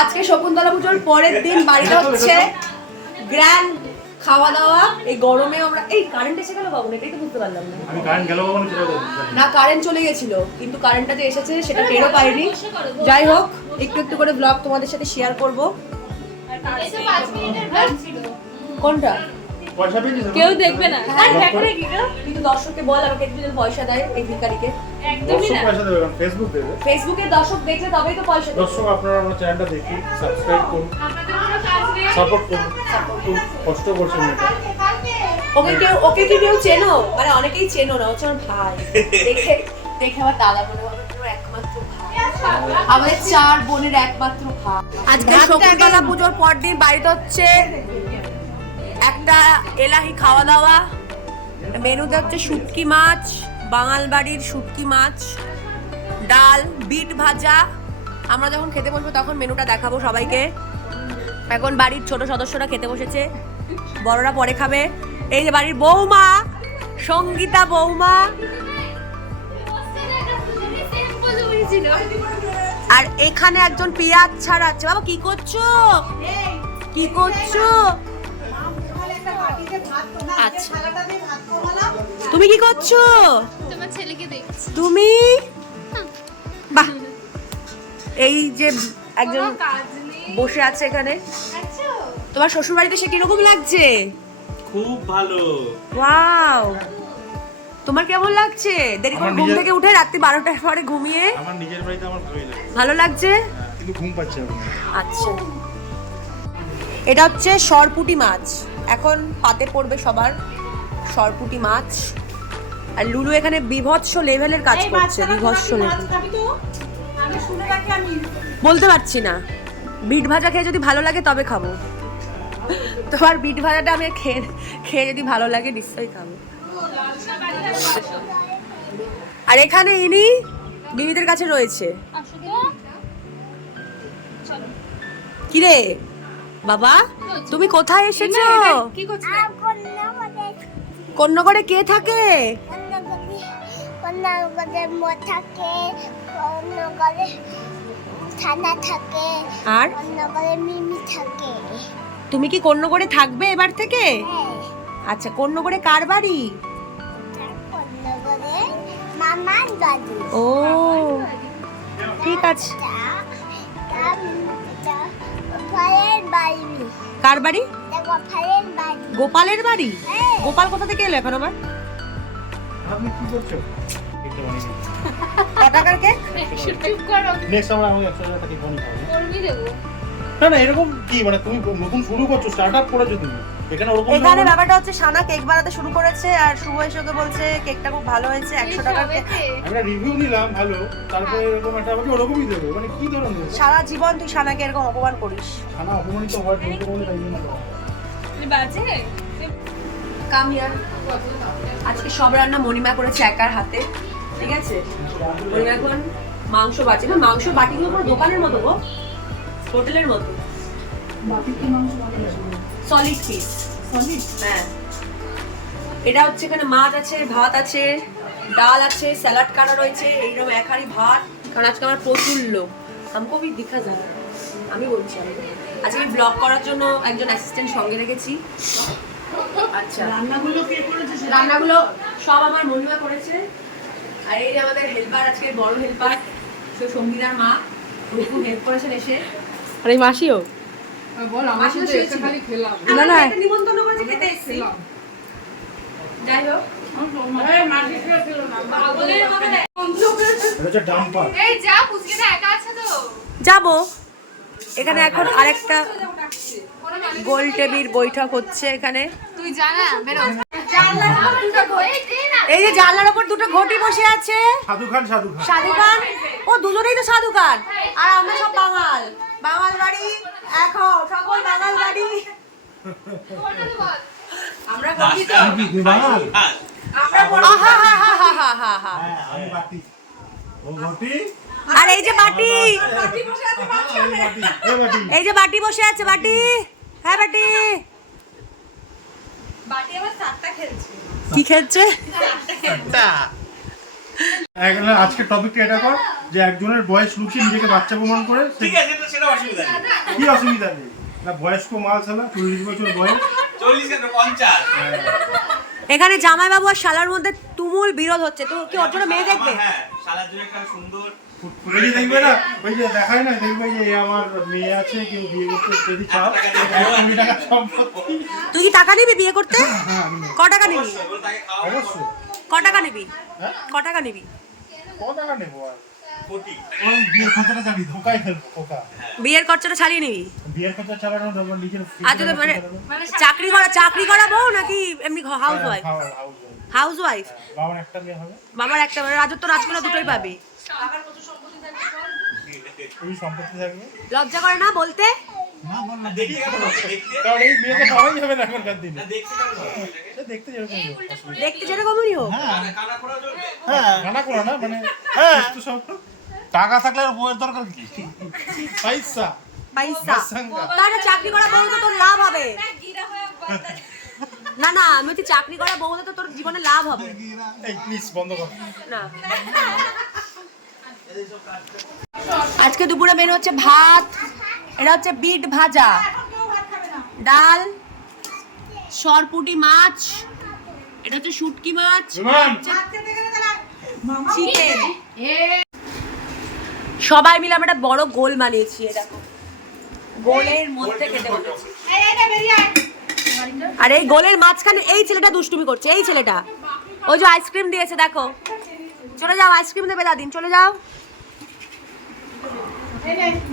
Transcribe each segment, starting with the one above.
আজকে শকুন্তলা পুজোর পরের দিন বাড়িতে হচ্ছে গ্র্যান্ড খাওয়া দাওয়া। এই গরমে আমরা এই কারেন্ট এসে গেল বাবু, এটাই তো বুঝতে পারলাম না। আমি কারেন্ট গেল বাবু না, কারেন্ট চলে গেছিল কিন্তু কারেন্টটা যে এসেছে সেটা টেরও পাইনি। যাই হোক, একটু একটু করে ব্লগ তোমাদের সাথে শেয়ার করব। কোনটা কেউ দেখবে না, কিন্তু দর্শককে বল আমাকে একটু পয়সা দেয় এই ভিখারিকে। পয়সা দেবে কারণ ফেসবুক দেবে। ফেসবুকে দর্শক দেখলে তবেই তো পয়সা দেবে। দর্শক আপনারা আমার চ্যানেলটা দেখুন, সাবস্ক্রাইব করুন, সাপোর্ট করুন। খুব কষ্ট করছেন এটা। ওকে কি কেউ চেনো? মানে অনেকেই চেনো না, হচ্ছে আমার ভাই। দেখে দেখে আমার দাদা মনে হবে পুরো একমাত্র ভাই, আমাদের 4 বোনের একমাত্র ভাই। আজকে শকুন্তলা পুজোর পর দিন বাড়িতে হচ্ছে একটা এলাহি খাওয়া দাওয়া। মেনুতে হচ্ছে শুটকি মাছ, বাঙাল বাড়ির শুটকি মাছ, ডাল, বিট ভাজা। আমরা যখন খেতে বসবো তখন মেনুটা দেখাবো সবাইকে। এখন বাড়ির ছোট সদস্যরা খেতে বসেছে, বড়রা পরে খাবে। এই যে বাড়ির বৌমা, সঙ্গীতা বৌমা। আর এখানে একজন পেঁয়াজ ছাড়াচ্ছে। বাবা কি করছো? কি করছো? আচ্ছা, তুমি কি করছো? তোমার ছেলেকে দেখছি। তুমি বাহ, এই যে একজন বসে আছে এখানে। তোমার শ্বশুর বাড়িতে সে কিরকম লাগছে? খুব ভালো। ওয়াও, তোমার কেমন লাগছে? দেরি করে ঘুম থেকে উঠে রাত্রি 12টার পরে ঘুমিয়ে? আমার নিজের বাড়িতে আমার ভালোই লাগে, ভালো লাগছে। কিন্তু ঘুম পাচ্ছে এখন। আচ্ছা, এটা হচ্ছে সরপুঁটি মাছ। এখন পাতে পড়বে সবার সরপুঁটি মাছ। আর লুলু এখানে বিভৎস লেভেলের কাজ করছে। বিভৎস লেভেল বলতে পারছি না। বিট ভাজা খেয়ে যদি ভালো লাগে তবে খাবো। তোমার বিট ভাজাটা আমি খেয়ে যদি ভালো লাগে নিশ্চয়ই খাবো। আর এখানে ইনি দিদিদের কাছে রয়েছে। কিরে বাবা, তুমি কোথায় এসেছো? কন্যাগড়ে কে থাকে? আর তুমি কি কন্যাগড়ে থাকবে এবার থেকে? আচ্ছা, কন্যাগড়ে কার বাড়ি? ও ঠিক আছে। কার বাড়ি? গোপালের বাড়ি। গোপাল কোথা থেকে এলো এখন আবার? আপনি কি করছো? কত টাকার কেক? চুপ করো, নেক্সট আমরা আমাকে 100,000 টাকা বনি খাবো। করবি দেবো। না না, এরকম কি মানে তুমি নতুন শুরু করছো, স্টার্টআপ করেছো তুমি এখানে ওরকম না। এখানে ব্যাপারটা হচ্ছে সানা কেক বানাতে শুরু করেছে আর শুভ এসে ওকে বলছে কেকটা খুব ভালো হয়েছে, 100 টাকার কেক। আমরা রিভিউ নিলাম ভালো, তারপরে এরকম একটা আমাকে ওরকমই দেবে, মানে কি ধরনের? সারা জীবন তুই সানাকে এরকম অপমান করিস। খানা অপমানিত হওয়ার জন্য বলে তাই জন্য করা। বাজে কাম হিয়ার। আজকে সব রান্না মণিমা করেছে একার হাতে, ঠিক আছে? মণিমা এখন মাংস বাটি, না মাংস বাটিগুলো পুরো দোকানের মতো গো, হোটেলের মতো। সলিড পিস, হ্যাঁ। এটা হচ্ছে এখানে মাছ আছে, ভাত আছে, ডাল আছে, স্যালাড কাটা রয়েছে, এইরকম এক হাঁড়ি ভাত। কারণ আজকে আমার প্রচুর লোক, আমাকে भी दिखा जा रहा है। আমি বলছি আজকে আমি ব্লগ করার জন্য একজন অ্যাসিস্ট্যান্ট সঙ্গে রেখেছি। আচ্ছা, রান্নাগুলো কে করেছে? রান্নাগুলো সব আমার মনিমা করেছে। আর এই যে আমাদের হেল্পার, আজকে বড় হেল্পার সে সঙ্গীতার মা, খুব হেল্প করেছেন এসে। আর এই মাসিও বল, আমার সাথে এসে খালি খেলাম না না, একটা নিমন্ত্রণ করেছে, খেতে এসেছি। যাই হোক, এই মাসিকে ছিল না পাগলের মতো এটা ডাম্পার। এই যা পুচকে না একা আছে তো যাবো। এখানে এখন আরেকটা গোল টেবিল বৈঠক হচ্ছে এখানে। তুই জানা বেরো। এই যে জানলার উপর দুটো ঘটি বসে আছে, সাধু খান। সাধু খান। ও দুজনেই তো সাধু খান। আর আমরা সব বাঙাল, বাঙাল বাড়ি এখন সকল বাঙাল বাড়ি। আমরা ঘটি তো, বাঙাল। আমরা আহা হা হা হা হা হা হা। আমি বাটি। ও ঘটি। আর এই যে বাটি, বাটি। এই যে বাটি বসে আছে, বাটি। হ্যাঁ বাটি। বাটি আবার 7টা খেলছে। কি খেলছে? আজকে টপিকটা এটা কর যে একজনের বয়স লুকিয়ে নিজেকে বাচ্চা প্রমাণ করে ঠিক আছে সেটা অসুবিধা নেই কি অসুবিধা নেই না বয়স্ক মাল ছাড়া 40 বছর বয়স 40 কেন 50 এখানে জামাইবাবু আর শালার মধ্যে তুমুল বিরোধ হচ্ছে। তো কি ওর জন্য মেয়ে দেখবে? হ্যাঁ শালার জন্য একটা সুন্দর ফুটফুটে দেখবে না ওই যে দেখায় না দেখবে যে আমার মেয়ে আছে কেউ বিয়ে করতে যদি চাও 1 কোটি টাকা সম্পত্তি। তুই কি টাকা নিবি বিয়ে করতে? হ্যাঁ আমি নেব। ক টাকা নিবি? বল তাকে খাওয়া অবশ্যই ক টাকা নিবি? হ্যাঁ ক টাকা নিবি? কত টাকা নেবো আর কোটি ওই বিয়ের খরচাটা জানি ধোকায় ফেলবো খোকা বিয়ের খরচাটা ছাড়িয়ে নিবি? বিয়ের খরচা চালানো দেবো নিজের আচ্ছা তো মানে চাকরি করা বউ নাকি এমনি হাউস ওয়াইফ? House wife. বাবার একটা মেয়ে হবে বাবার একটা মানে রাজত্ব রাজকন্যা দুটোই পাবি। এই সম্পত্তি থাকবে লজ্জা করে না বলতে? না বল না দেখি কেমন হবে দেখতে কারণ এই মেয়েকে পাওয়াই যাবে না এখনকার দিনে না দেখতে কেমন হবে এটাকে? এটা দেখতে যেরকম দেখতে যেরকমই হোক। কানা খোড়া চলবে গানা করো না মানে একটু সব টাকা থাকলে আর বইয়ের দরকার কি? পয়সা পয়সা সঙ্গা তাহলে চাকরি করা বউ তো তোর লাভ হবে। না না আমি বলছি চাকরি করা বউ তো তোর জীবনে লাভ হবে এই প্লিজ বন্ধ কর না। আজকে দুপুরে মেনু হচ্ছে ভাত, এটা হচ্ছে বিট ভাজা, ডাল, সরপুঁটি মাছ, এটা হচ্ছে শুটকি মাছ, চিকেন। সবাই মিলে আমরা একটা বড় গোল বানিয়েছি। এ দেখো গোলের মধ্যে খেতে বলেছি। আর এই গোলের মাঝখানে এই ছেলেটা দুষ্টুমি করছে। এই ছেলেটা ওই যে আইসক্রিম দিয়েছে দেখো। চলে যাও আইসক্রিম দেবে দাদিন, চলে যাও।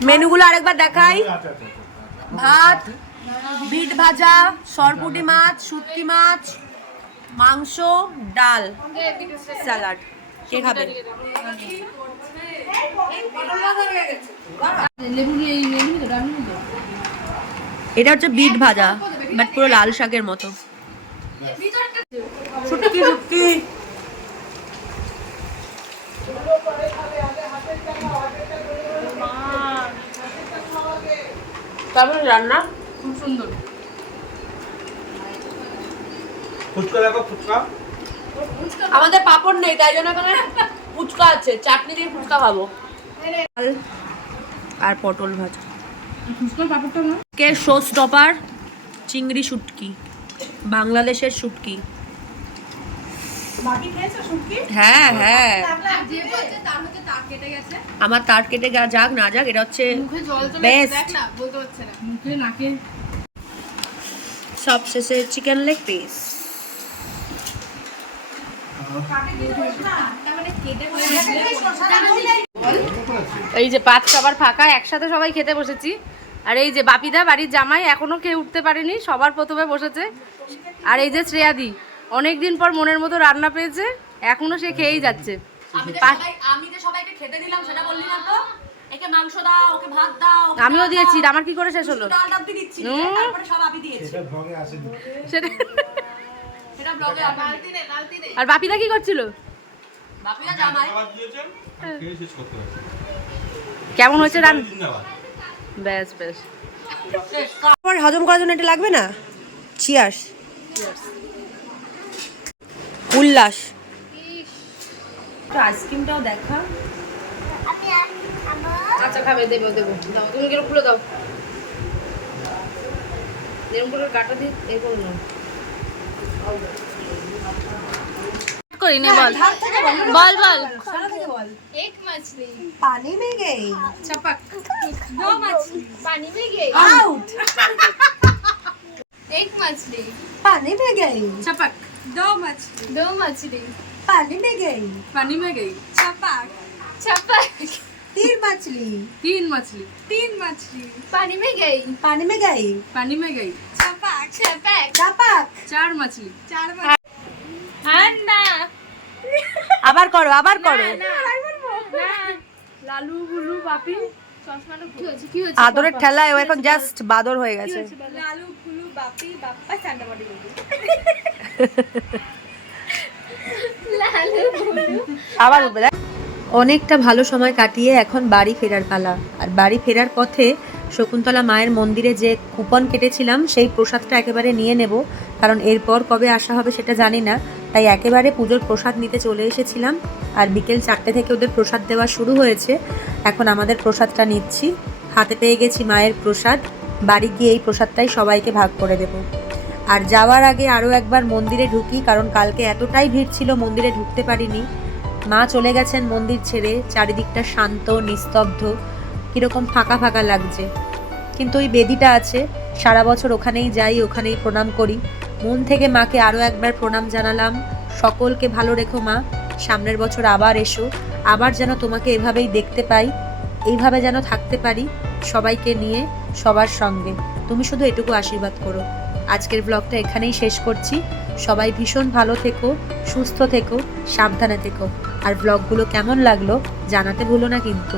মেনুগুলো আরেকবার দেখাই। ভাত, বিট ভাজা, সরপুঁটি মাছ, শুটকি মাছ, মাংস, ডাল, স্যালাড। কে খাবে? এটা হচ্ছে বিট ভাজা বাট পুরো লাল শাকের মতো। শুটকি শুটকি কেমন রান্না? খুব সুন্দর। ফুচকা দেখো ফুচকা আমাদের পাপড় নেই তাই জন্য এখানে ফুচকা আছে, চাটনি দিয়ে ফুচকা খাবো। আর পটল ভাজা। ফুচকার পাপড়টা না কে শো স্টপার চিংড়ি শুটকি, বাংলাদেশের শুটকি। হ্যাঁ হ্যাঁ যে বলছে তার হচ্ছে তার কেটে গেছে। আমার তার কেটে যাক না যাক এটা হচ্ছে মুখে জল জমে Best. দেখ না বলতে পারছে না। মুখে নাকে সবশেষে চিকেন লেগ পিস। এই যে পাঁচ সবার ফাঁকা একসাথে সবাই খেতে বসেছি। আর এই যে বাপিদা বাড়ির জামাই এখনো কেউ উঠতে পারেনি, সবার প্রথমে বসেছে। আর এই যে শ্রেয়াদি অনেকদিন পর মনের মতো রান্না পেয়েছে, এখনো সে খেয়েই যাচ্ছে। আমি যে সবাইকে খেতে দিলাম সেটা বললি না তো। একে মাংস দাও, ওকে ভাত দাও। আমিও দিয়েছি, আমার কি করে শেষ হলো? ডাল ডাব্বি দিচ্ছি তারপরে সব আমি দিয়েছি। এটা ভ্লগে আসেনি সেটা সেটা ব্লগে আর বাপিদা কি করছিল? বাপিরা জামাই। খাবার দিয়েছেন খেয়ে শেষ করতে হবে কেমন হয়েছে রান্না? জিন্দাবাদ বেশ বেশ। আমার হজম করার জন্য এটা লাগবে না? চিয়ার্স। উল্লাস। আইসক্রিমটাও দেখা। আচ্ছা খাবে, দেবো দেবো, দাও তুমি কিরকম খুলে দাও, এরকম করে কাটা দিয়ে এই করো না। করি নে বল বল বল। एक मछली पानी में गई। চাপাক। दो मछली पानी में गई आउट। एक मछली पानी में गई। চাপাক। दो मछली पानी में गई। পানি মে গই। छपाक छपाक तीन मछली তিন মাছলি। तीन मछली पानी में गई पानी में गई। পানি মে গই। छपाक छपाक चापाक। চার মাছলি। चार मछली अंडा আবার করো আবার করো। লালু গুলু বাপি চশমাটা কি হচ্ছে কি হচ্ছে? আদরের ঠেলায় ও এখন জাস্ট বাদর হয়ে গেছে। लालू फुलू बापी बाप्पा चांदा बड़ी बोली लालू फुलू আবার উঠবে দেখ। অনেকটা ভালো সময় কাটিয়ে এখন বাড়ি ফেরার পালা। আর বাড়ি ফেরার পথে শকুন্তলা মায়ের মন্দিরে যে কুপন কেটেছিলাম সেই প্রসাদটা একেবারে নিয়ে নেব, কারণ এরপর কবে আসা হবে সেটা জানি না। তাই একেবারে পুজোর প্রসাদ নিতে চলে এসেছিলাম। আর বিকেল 4টে থেকে ওদের প্রসাদ দেওয়া শুরু হয়েছে। এখন আমাদের প্রসাদটা নিচ্ছি। হাতে পেয়ে গেছি মায়ের প্রসাদ। বাড়ি গিয়ে এই প্রসাদটাই সবাইকে ভাগ করে দেব। আর যাওয়ার আগে আরও একবার মন্দিরে ঢুকি, কারণ কালকে এতটাই ভিড় ছিল মন্দিরে ঢুকতে পারিনি। মা চলে গেছেন মন্দির ছেড়ে। চারিদিকটা শান্ত, নিস্তব্ধ, কীরকম ফাঁকা ফাঁকা লাগছে। কিন্তু ওই বেদিটা আছে, সারা বছর ওখানেই যাই, ওখানেই প্রণাম করি। মন থেকে মাকে আরও একবার প্রণাম জানালাম। সকলকে ভালো রেখো মা, সামনের বছর আবার এসো, আবার যেন তোমাকে এভাবেই দেখতে পাই, এইভাবে যেন থাকতে পারি সবাইকে নিয়ে, সবার সঙ্গে। তুমি শুধু এটুকু আশীর্বাদ করো। আজকের ব্লগটা এখানেই শেষ করছি। সবাই ভীষণ ভালো থেকো, সুস্থ থেকো, সাবধানে থেকো। আর ব্লগগুলো কেমন লাগলো জানাতে ভুলো না কিন্তু।